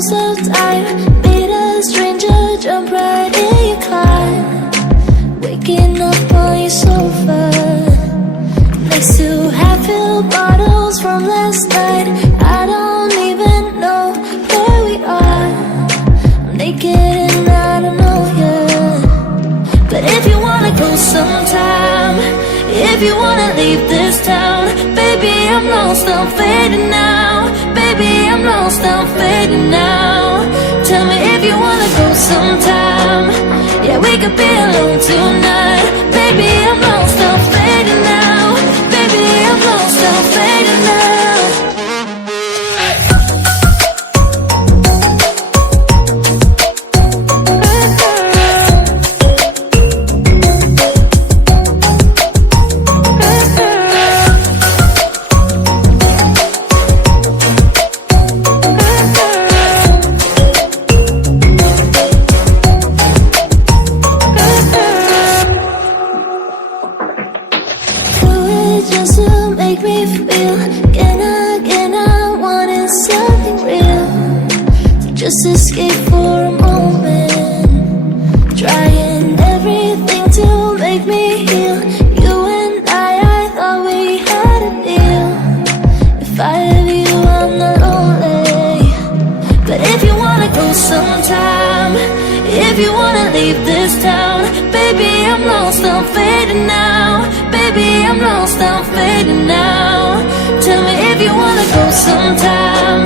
most of the time. Meet a stranger, jump right in your car, waking up on your sofa next to half-filled bottles from last night. I don't even know where we are. I'm naked and I don't know you. But if you wanna go sometime, if you wanna leave this town, baby, I'm lost, I'm fading now. Baby, I'm lost, I'm fading now. Tell me if you wanna go sometime. Yeah, we could be alone tonight. Baby, I'm lost, I'm fading now. Baby, I'm lost, I'm fading now. Just to make me feel again, I wanted something real to just escape for a moment, trying everything to make me heal. You and I thought we had a deal. If I have you, I'm not lonely. But if you wanna go sometime, if you wanna leave this town, baby, I'm lost, I'm fading now. Baby, I'm lost, I'm fading now. Tell me if you wanna go sometime.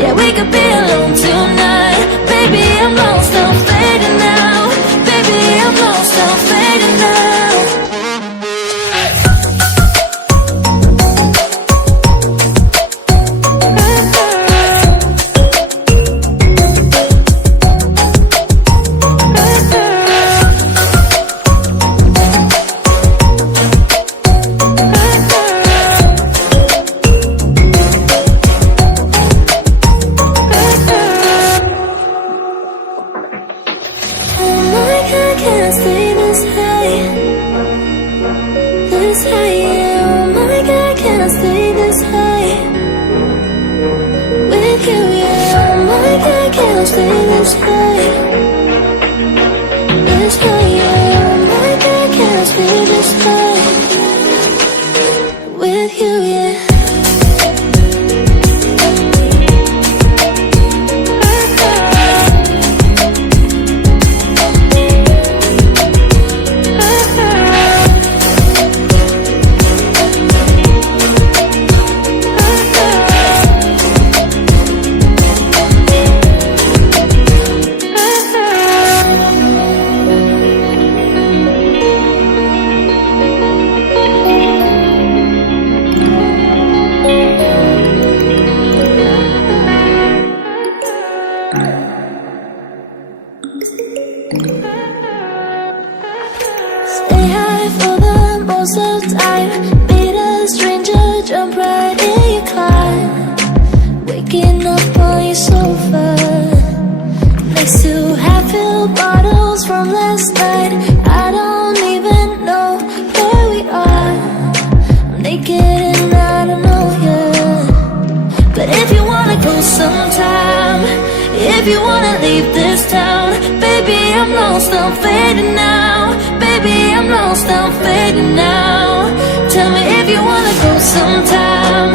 Yeah, we could be alone tonight. Baby, I'm lost, I'm fading now. Baby, I'm lost, I'm fading now. If you wanna leave this town, baby, I'm lost, I'm fading now. Baby, I'm lost, I'm fading now. Tell me if you wanna go sometime. If you wanna leave this town, baby, I'm lost, I'm fading now. Baby, I'm lost, I'm fading now. If you wanna go sometime, if you wanna leave this town, baby, I'm lost, I'm fading now. Baby, I'm lost, I'm fading now. Baby, I'm lost, I'm fading now. Baby, I'm lost, I'm fading now. Tell me if you wanna go sometime.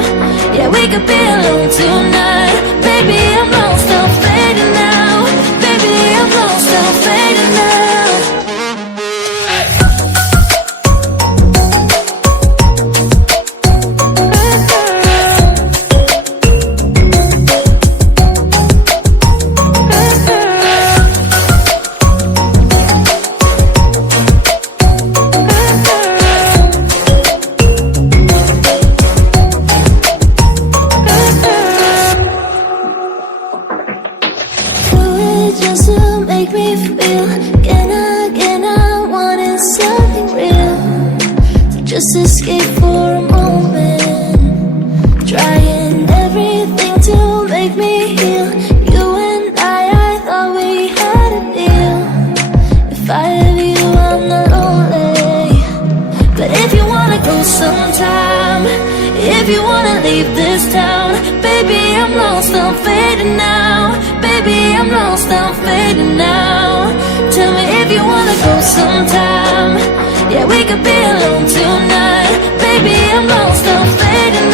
Yeah, we could be alone tonight. Baby, I'm lost, I'm fading now. Baby, I'm lost, I'm fading now. Just to make me feel again, I wanted something real to just escape for a moment, trying everything to make me heal. You and I thought we had a deal. If I have you, I'm not lonely. But if you wanna go sometime, if you wanna leave this town, baby, I'm lost, I'm fading now. Baby, Baby, I'm lost, I'm fading now. Tell me if you wanna go sometime. Yeah, we could be alone tonight. Baby, I'm lost, I'm fading